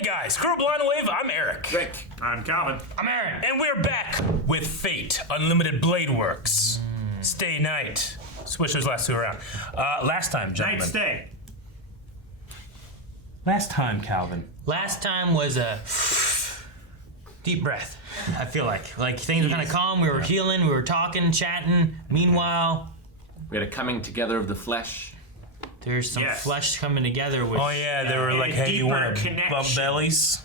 Hey guys, Crew Blind Wave, I'm Eric. Rick. I'm Calvin. I'm Aaron. And we're back with Fate, Unlimited Blade Works. Stay night. Switch those last two around. Last time, gentlemen. Night stay. Last time, Calvin. Last time was a deep breath. I feel like things were kind of calm. We were healing. We were talking, chatting. Meanwhile, we had a coming together of the flesh. There's some flesh coming together. Which, oh yeah, they were like, "Hey, you want to bump bellies?"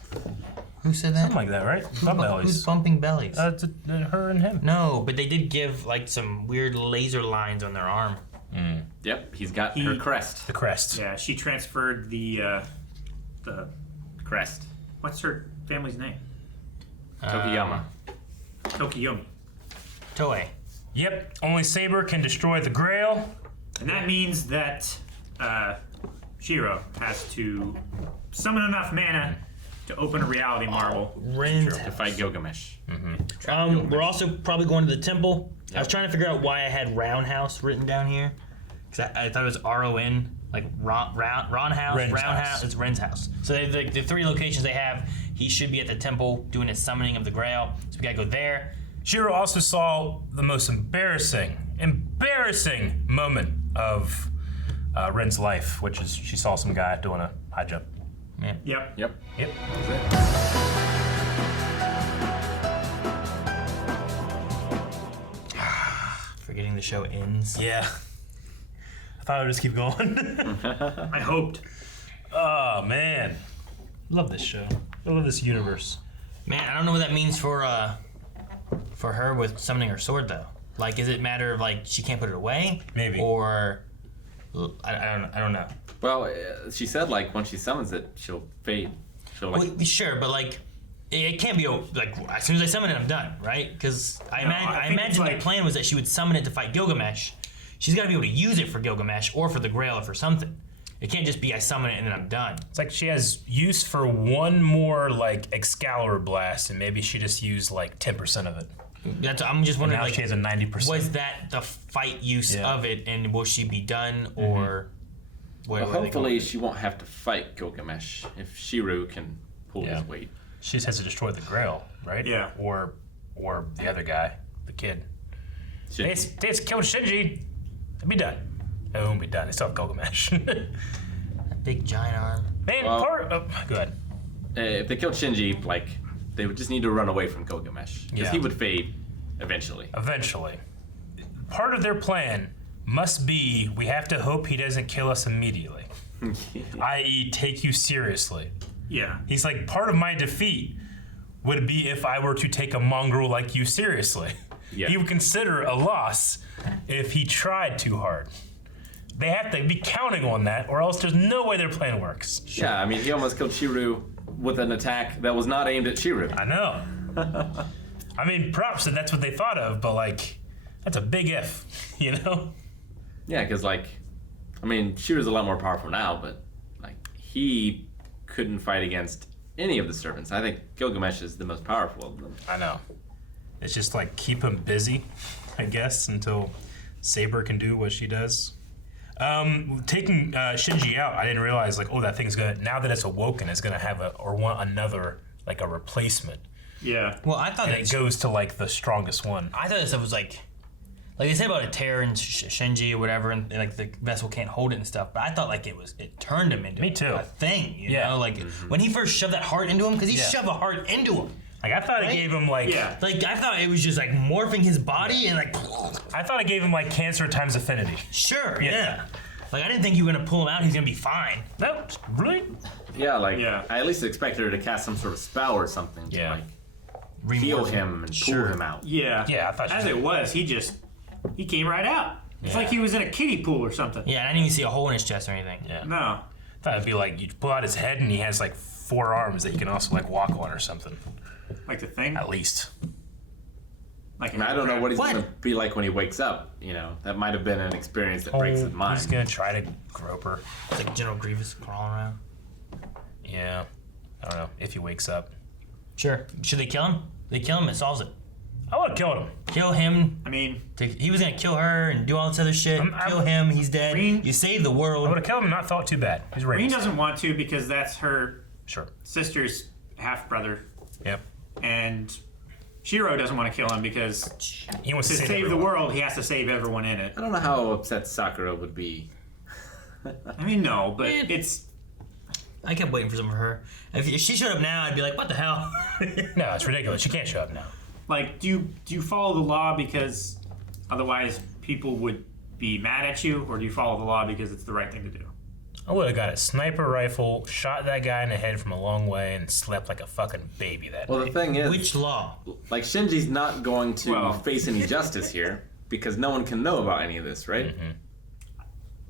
Who said that? Something like that, right? Bump bellies. Who's bumping bellies? Her and him. No, but they did give like some weird laser lines on their arm. Yep, he's got her crest. The crest. Yeah, she transferred the Crest. What's her family's name? Tokiyama. Tokiyomi. Toei. Yep. Only Saber can destroy the Grail. And that means that Shiro has to summon enough mana to open a reality marble. To fight Gilgamesh. We're also probably going to the temple. I was trying to figure out why I had Roundhouse written down here. Because I thought it was R-O-N, like Ron House, Ren's Roundhouse. house. It's Ren's house. So the three locations they have, he should be at the temple doing his summoning of the Grail. So we gotta go there. Shiro also saw the most embarrassing moment of Ren's life, which is she saw some guy doing a high jump. Yep. Yep. Forgetting the show ends. Yeah. I thought I would just keep going. I hoped. Oh man, love this show. I love this universe. Man, I don't know what that means for her with summoning her sword though. Like, is it a matter of like she can't put it away? Maybe. Or I don't know. Well, she said like when she summons it, she'll fade. She'll like. Well, sure, but like it can't be like as soon as I summon it, I'm done, right? Because I imagine the plan was that she would summon it to fight Gilgamesh. She's got to be able to use it for Gilgamesh or for the Grail or for something. It can't just be I summon it and then I'm done. It's like she has use for one more like Excalibur blast, and maybe she just used like 10% of it. I'm just wondering, Now like, she has a 90%. was that the fight use of it, and will she be done, or? Well, hopefully she won't have to fight Gilgamesh if Shiro can pull his weight. She just has to destroy the Grail, right? Yeah. Or the other guy, the kid. They just killed Shinji. It'll be done. No, it won't be done. They still have Gilgamesh. That big giant arm. Man, go ahead. If they killed Shinji, like they would just need to run away from Gilgamesh because he would fade eventually. Eventually. Part of their plan must be we have to hope he doesn't kill us immediately. I.e., take you seriously. Yeah. He's like, part of my defeat would be if I were to take a mongrel like you seriously. Yeah. He would consider a loss if he tried too hard. They have to be counting on that, or else there's no way their plan works. Yeah, I mean, he almost killed Shiro with an attack that was not aimed at Shiro. I know. I mean, props that that's what they thought of, but like, that's a big if, you know? Yeah, because like, I mean, Shiro's a lot more powerful now, but like, he couldn't fight against any of the servants. I think Gilgamesh is the most powerful of them. I know. It's just like keep him busy, I guess, until Saber can do what she does. Taking Shinji out, I didn't realize like, oh, that thing's gonna, now that it's awoken, it's gonna have another like a replacement. Yeah. Well, I thought And it goes to like the strongest one. I thought this stuff was like they said about a tear in Shinji or whatever, and like the vessel can't hold it and stuff. But I thought like it turned him into a thing. You know, like when he first shoved that heart into him, because he shoved a heart into him. Like I thought it gave him like like I thought it was just like morphing his body and like I thought it gave him like cancer times affinity. Sure, yeah. Like I didn't think you were gonna pull him out. He's gonna be fine. Nope, really? Yeah, like I at least expected her to cast some sort of spell or something to like heal him and pull him out. Yeah. Yeah, I thought as it was, he came right out. It's like he was in a kiddie pool or something. Yeah, and I didn't even see a hole in his chest or anything. Yeah. No. I thought it'd be like you pull out his head and he has like 4 arms that he can also like walk on or something. Like the thing? At least. Like I don't know what he's going to be like when he wakes up. You know, that might have been an experience that breaks his mind. He's going to try to grope her. It's like General Grievous crawling around. Yeah. I don't know if he wakes up. Sure. Should they kill him? They kill him, it solves it. I would have killed him. Kill him. I mean, he was gonna kill her and do all this other shit. Kill him. He's dead. You saved the world. I would have killed him and not felt too bad. He's Reen doesn't want to because that's her Sure. sister's half brother, Yep. and Shiro doesn't want to kill him because He wants to to save the world, he has to save everyone in it. I don't know how upset Sakura would be. I mean, no, but Man. it's I kept waiting for some of her. If she showed up now, I'd be like, what the hell? No, it's ridiculous. She can't show up now. like, do you follow the law because otherwise people would be mad at you, or do you follow the law because it's the right thing to do? I would have got a sniper rifle, shot that guy in the head from a long way, and slept like a fucking baby that Well, day. the thing is, Which law? like Shinji's not going to Well- face any justice here because no one can know about any of this, right?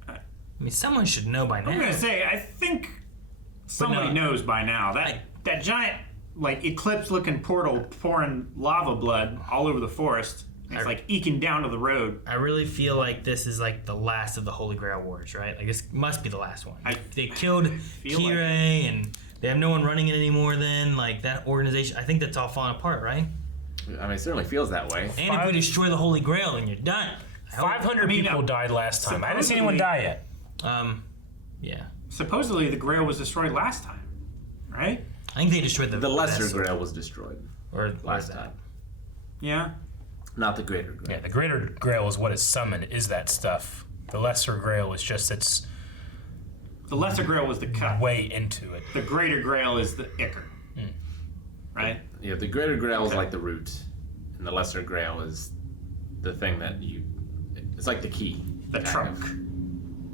I mean, someone should know by now. I'm gonna say, I think somebody no. knows by now. That giant, like, eclipse-looking portal pouring lava blood all over the forest. It's like eking down to the road. I really feel like this is like the last of the Holy Grail Wars, right? Like this must be the last one. They killed feel Kire like and they have no one running it anymore then. Like that organization, I think that's all falling apart, right? I mean, it certainly feels that way. And if we destroy the Holy Grail, then you're done. I hope- 500 people died last time. I haven't seen anyone supposedly- die yet. Yeah. Supposedly, the Grail was destroyed last time, right? I think they destroyed The lesser vessel. grail was destroyed Or last time, Yeah. not the greater grail. Yeah, the greater grail is what is summoned, is that stuff. The lesser grail is just its The lesser Grail was the cut. way into it. The greater Grail is the ichor. Right? Yeah, the greater grail is like the root, and the lesser grail is the thing that it's like the key. The kind trunk. of.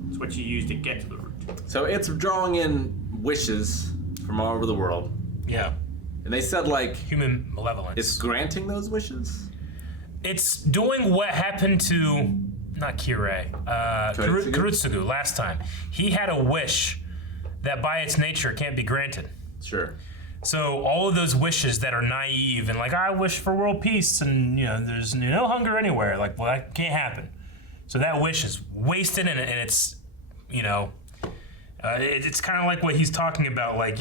It's what you use to get to the root. So it's drawing in wishes from all over the world, Yeah. and they said like Human malevolence. it's granting those wishes. It's doing what happened to not Kirei, Kurotsugu? Kurotsugu last time. He had a wish that by its nature can't be granted. Sure. So all of those wishes that are naive and like I wish for world peace and there's no hunger anywhere, like well that can't happen. So that wish is wasted and it's it's kind of like what he's talking about, like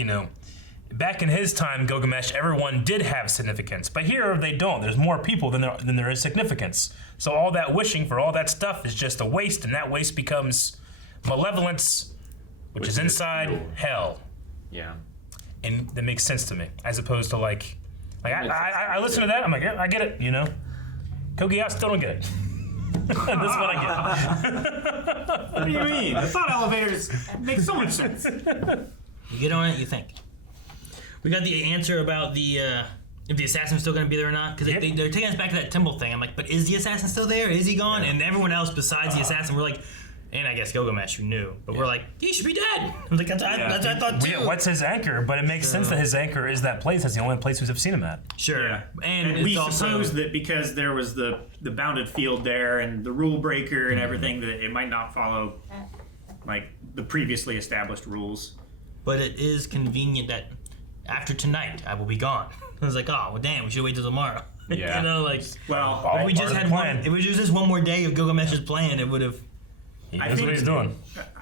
back in his time, Gilgamesh, everyone did have significance, but here they don't. There's more people than there is significance. So all that wishing for all that stuff is just a waste, and that waste becomes malevolence, which is inside fuel. hell. Yeah. And that makes sense to me, as opposed to like makes sense. I listen to that, I'm like, yeah, I get it, Kogi, I still don't get it. This is what I get. What do you mean? I thought elevators make so much sense. You get on it, you think. We got the answer about if the assassin's still going to be there or not. Because Yep. they're taking us back to that temple thing. I'm like, but is the assassin still there? Is he gone? And everyone else besides the assassin, we're like, and I guess Gilgamesh, who knew, but we're like, he should be dead. I was like, that's what I thought too. Yeah, what's his anchor? But it makes sense that his anchor is that place. That's the only place we've ever seen him at. Sure. Yeah. And we it's also, suppose that because there was the bounded field there and the rule breaker and everything, that it might not follow like the previously established rules. but it is convenient that after tonight, I will be gone. I was like, oh, well, damn, we should wait till tomorrow. Yeah. Well, All if we part just of had the one, plan. if we just this one more day of Gilgamesh's plan, it would have. He I knows think- what he's doing.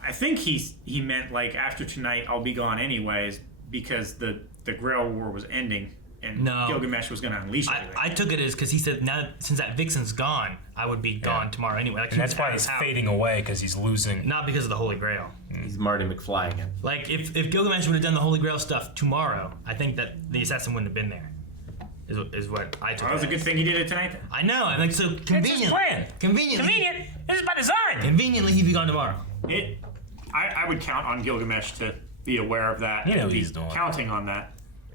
I think he meant like after tonight I'll be gone anyways because the Grail War was ending and No. Gilgamesh was going to unleash everything. I took it as because he said now since that Vixen's gone, I would be gone tomorrow anyway. Like, And that's he was why out he's of town. fading away, because he's losing. Not because of the Holy Grail. He's Marty McFlying it. Like if Gilgamesh would have done the Holy Grail stuff tomorrow, I think that the assassin wouldn't have been there. Is what I took. Well, that was a it good as. thing he did it tonight then. I know. I'm like so It's his convenient. plan. Conveniently. Convenient. This is by design. Conveniently, he'd be gone tomorrow. I would count on Gilgamesh to be aware of that. You know and what be he's doing. counting on that.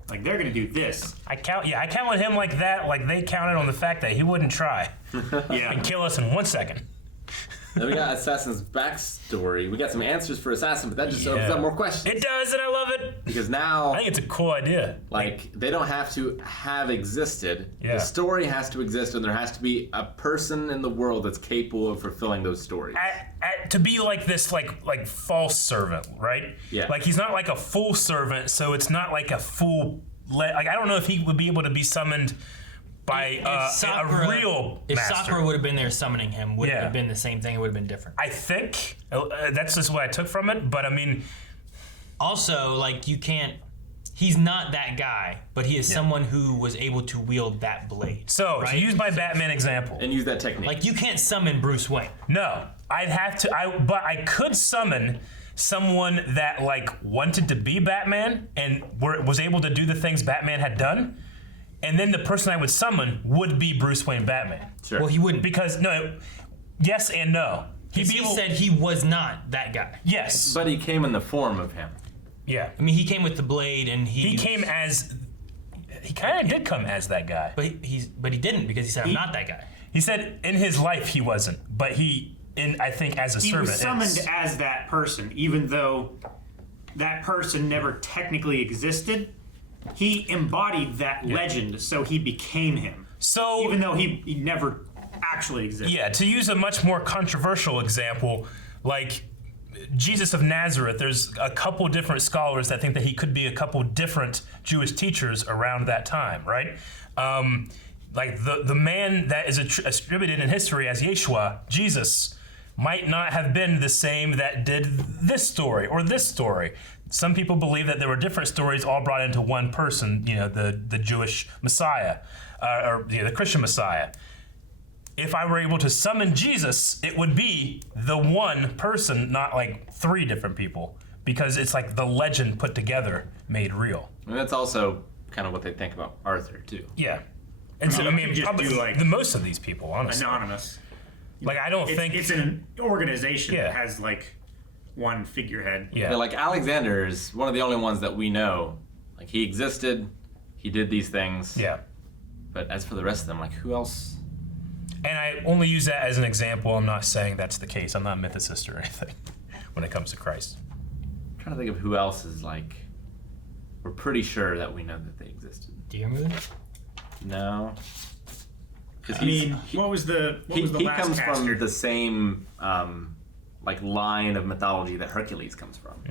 Like they're going to do this. I count on him like that, like they counted on the fact that he wouldn't try Yeah. and kill us in 1 second. Then we got Assassin's backstory. We got some answers for Assassin, but that just opens Yeah. up more questions. It does, and I love it. Because now, I think it's a cool idea. like, they don't have to have existed. Yeah. The story has to exist, and there has to be a person in the world that's capable of fulfilling those stories. To be like this, like false servant, right? Yeah. Like he's not like a full servant, so it's not like a full. Like I don't know if he would be able to be summoned by a real If master. Sakura would have been there summoning him, would it Yeah. have been the same thing? It would have been different. I think that's just what I took from it. But I mean, Also, like you can't. He's not that guy, but he is someone who was able to wield that blade. so right? to use my Batman example, And use that technique. Like you can't summon Bruce Wayne. no, I'd have to. But I could summon someone that like wanted to be Batman and was able to do the things Batman had done, and then the person I would summon would be Bruce Wayne Batman. Sure. Well, he wouldn't. Because no, yes and no. He said he was not that guy. Yes. But he came in the form of him. Yeah. I mean, he came with the blade, and he came as. He kind of did come as that guy. But he didn't, because he said, I'm not that guy. He said in his life he wasn't, but I think as a He servant was summoned is. as that person, even though that person never technically existed. He embodied that legend, so he became him. So Even though he never actually existed. yeah, to use a much more controversial example, like Jesus of Nazareth, there's a couple different scholars that think that he could be a couple different Jewish teachers around that time, right? Like the man that is attributed in history as Yeshua, Jesus, might not have been the same that did this story or this story. Some people believe that there were different stories all brought into one person, the Jewish Messiah, or the Christian Messiah. If I were able to summon Jesus, it would be the one person, not like three different people, because it's like the legend put together made real. And that's also kind of what they think about Arthur, too. Yeah. And so, You I could mean, just probably do, like, the most of these people, honestly. Anonymous. Like, I don't think. It's an organization Yeah. that has like one figurehead. Yeah. Yeah, like Alexander is one of the only ones that we know. Like, he existed, he did these things. Yeah. But as for the rest of them, like, who else? And I only use that as an example. I'm not saying that's the case. I'm not a mythicist or anything when it comes to Christ. I'm trying to think of who else is like. We're pretty sure that we know that they existed. Deermoon? No. Because I mean, what was the he last comes caster? from the same like line of mythology that Hercules comes from.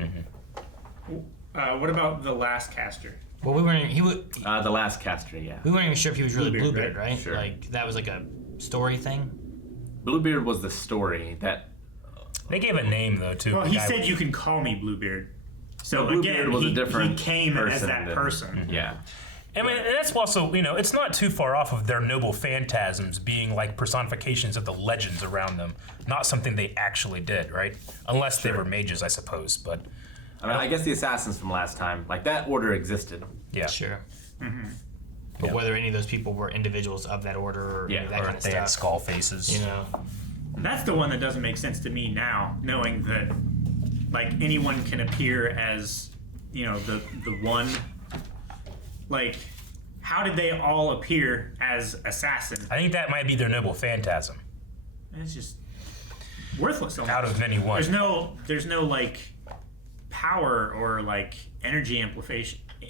What about the last caster? Well, we weren't. The last caster, yeah. We weren't even sure if he was really Bluebeard, Bluebeard, right? Sure. Like that was like a story thing. Bluebeard was the story that. They gave a name, though, too. Well, The he guy said was- you can call me Bluebeard. So Bluebeard again, was a he different came as person that than- person. Yeah. I mean, that's also, it's not too far off of their noble phantasms being like personifications of the legends around them, not something they actually did, right? Unless they were mages, I suppose, but I mean, I guess the assassins from last time, like that order existed. yeah. Sure. Mm-hmm. But Yeah. whether any of those people were individuals of that order or Yeah, any of that Or kind of they had stuff, skull faces. That's the one that doesn't make sense to me now, knowing that like anyone can appear as, the one. Like, how did they all appear as assassin? I think that might be their noble phantasm It's just worthless. Almost. out of any one. There's no like power or like energy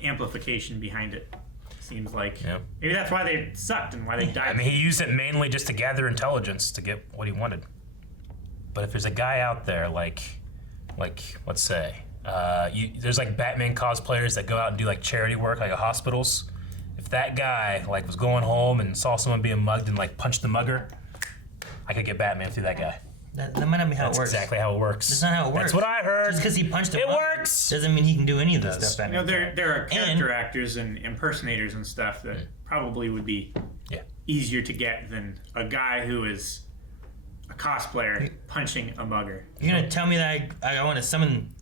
amplification behind it. Seems like Yeah. maybe that's why they sucked and why they died. I mean, he used it mainly just to gather intelligence to get what he wanted. But if there's a guy out there like let's say, there's like Batman cosplayers that go out and do like charity work, like at hospitals. If that guy like was going home and saw someone being mugged and like punched the mugger, I could get Batman through that guy. that might not be how That's it works. exactly how it works. That's not how it works. That's what I heard. Just because he punched a It mugger works. doesn't mean he can do any of the stuff. Batman can. there are character actors and impersonators and stuff that probably would be Yeah. easier to get than a guy who is a cosplayer punching a mugger. You're gonna tell me that I want to summon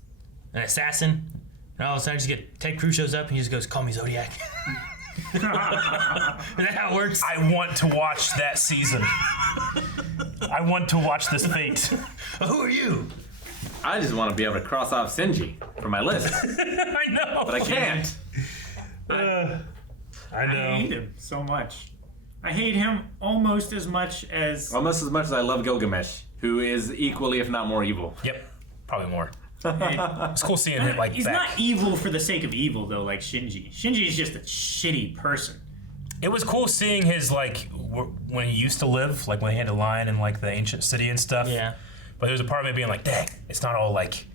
an assassin, and all of a sudden I just get Ted Cruz shows up and he just goes, "Call me Zodiac." Is that how it works? I want to watch that season. I want to watch this fate. Who are you? I just want to be able to cross off Shinji from my list, I know. but I can't. I I hate him so much. I hate him almost as much as Almost as much as I love Gilgamesh, who is equally, if not more, evil. Yep. Probably more. It's cool seeing him like he's back. not evil for the sake of evil though, like Shinji. Shinji is just a shitty person. It was cool seeing his like when he used to live, like when he had a line in like the ancient city and stuff. Yeah. But there was a part of me being like, dang, it's not all like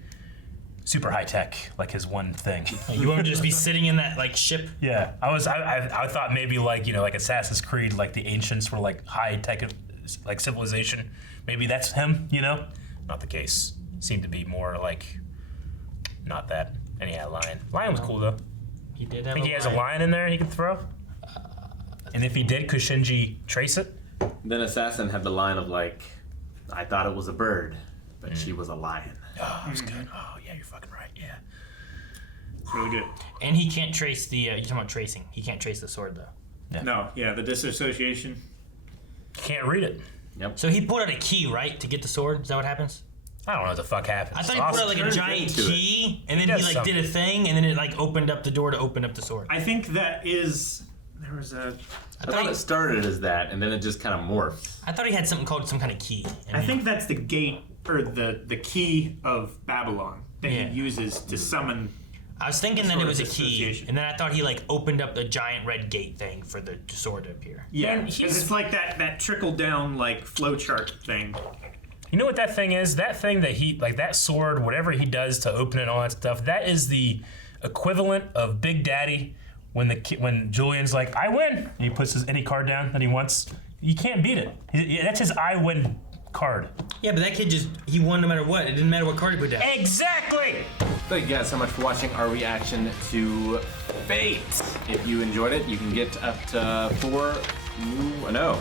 super high tech, like his one thing. You want me to just be sitting in that like ship? Yeah, I thought maybe like like Assassin's Creed, like the ancients were like high tech, like civilization. Maybe that's him, Not the case. Seemed to be more like not that. And he had a lion. Lion was cool though. He did have. Think he has a lion in there he could throw? And if he did, could Shinji trace it? Then Assassin had the line of like, I thought it was a bird, but she was a lion. Oh, it was good. Oh, yeah, you're fucking right. Yeah. It's really good. And he can't trace the. You're talking about tracing. He can't trace the sword though. Yeah. No, yeah, the disassociation. Can't read it. Yep. So he pulled out a key, right, to get the sword. Is that what happens? I don't know what the fuck happened. I thought he pulled out like a turns giant into it. key, and then He he does like did a something. thing, and then it like opened up the door to open up the sword. I think that is. There was a. I thought it started as that, and then it just kind of morphed. I thought he had something called some kind of key. I think that's the gate or the key of Babylon that Yeah. he uses to summon. I was thinking that it Sword was a key, disassociation. and then I thought he like opened up the giant red gate thing for the sword to appear. Yeah, Man, because he's- it's like that trickle down like flowchart thing. You know what that thing is? That thing that he, like that sword, whatever he does to open it and all that stuff, that is the equivalent of Big Daddy when Julian's like, I win, and he puts any card down that he wants. You can't beat it. That's his I win card. Yeah, but that kid he won no matter what. It didn't matter what card he put down. Exactly! Thank you guys so much for watching our reaction to Fate. If you enjoyed it, you can get up to 4 new. No,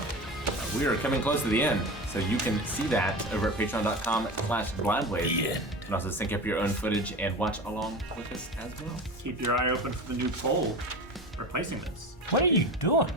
we are coming close to the end, so you can see that over at patreon.com/blindblade. Yeah. You can also sync up your own footage and watch along with us as well. Keep your eye open for the new poll replacing this. What are you doing?